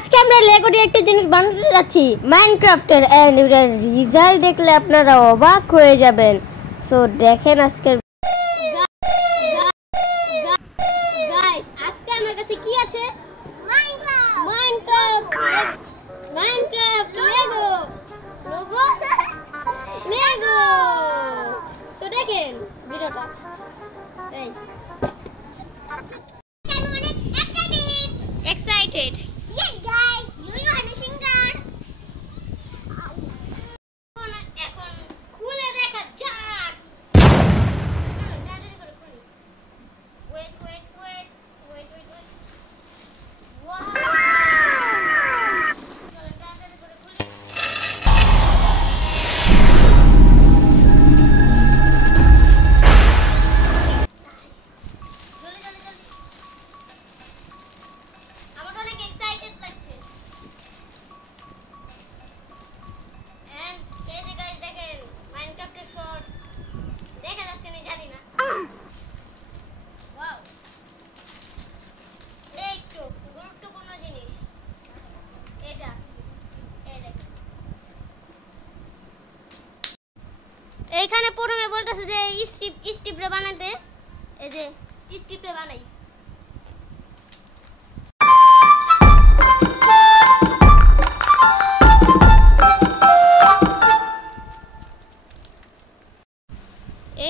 আজকে আমরা লেগো দিয়ে একটা জিনিস বানাতে যাচ্ছি মাইনক্রাফটের, এন্ড এর রেজাল্ট দেখলে আপনারা অবাক হয়ে যাবেন। সো দেখেন আজকের গাইস, আজকে আমার কাছে কি আছে? Minecraft Lego. সো দেখেন ভিডিওটা। এই excited. Yes guys, you have a finger. এখন খুলে দেখা যাক। Wait. Wow. এইখানে প্রথমে বলতেছে যে স্ট্রিপরে বানাতে, এই যে স্ট্রিপরে বানাই।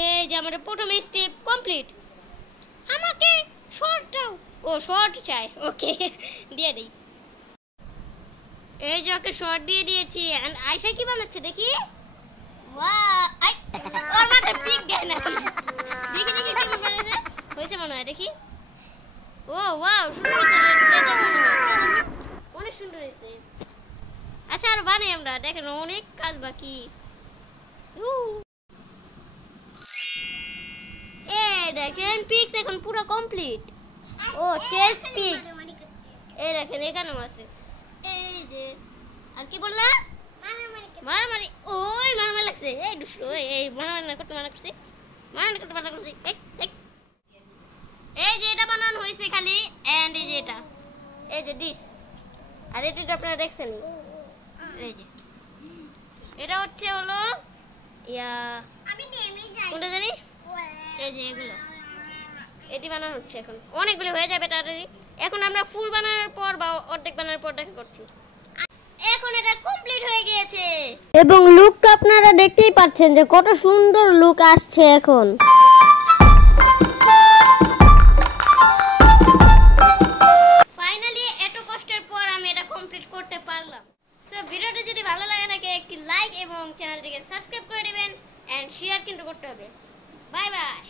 এই যে আমাদের প্রথম স্টেপ কমপ্লিট। আমাকে শর্ট দাও। ও শর্ট চাই, ওকে দিয়ে দেই। এই যে ওকে শর্ট দিয়ে দিয়েছি। এন্ড আয়শা কি বানাচ্ছে দেখি। ওয়াও, ওর মাথায় পিক দেয় নাকি? দেখি কেমন বানাচ্ছে। হয়েছে মনে হয়, দেখি। ও ওয়াও, সুন্দর হয়েছে, অনেক সুন্দর হয়েছে। আচ্ছা আর বানাই আমরা, দেখেন অনেক কাজ বাকি। দেখেন পিক্স এখন পুরো কমপ্লিট। ও চেস্ট পিক, এই দেখেন এখানেও আছে। এই যে আর কি বললা? মারামারি। ওই মারামারি লাগছে। এই দুষ্টু, এই মারামারি করতে মানা করছি, এই যে এটা বানানো হয়েছে খালি। এন্ড এই যে এটা, এই যে ডিশ, আর এটা আপনারা দেখছেন। এই যে এটা হলো আমি কোনটা জানি, এই যে এগুলো এটি বানানো হচ্ছে। এখন অনেকগুলো হয়ে যাবে তাড়াতাড়ি। এখন আমরা ফুল বানানোর পর বা অর্ধেক বানানোর পর দেখা করছি। এখন এটা কমপ্লিট হয়ে গিয়েছে এবং লুকটা আপনারা দেখতেই পাচ্ছেন যে কত সুন্দর লুক আসছে এখন। ফাইনালি এত কষ্টের পর আমি এটা কমপ্লিট করতে পারলাম। সো ভিডিওটা যদি ভালো লাগে থাকে একটি লাইক এবং চ্যানেলটিকে সাবস্ক্রাইব করে দিবেন এন্ড শেয়ার কিন্তু করতে হবে। Bye bye.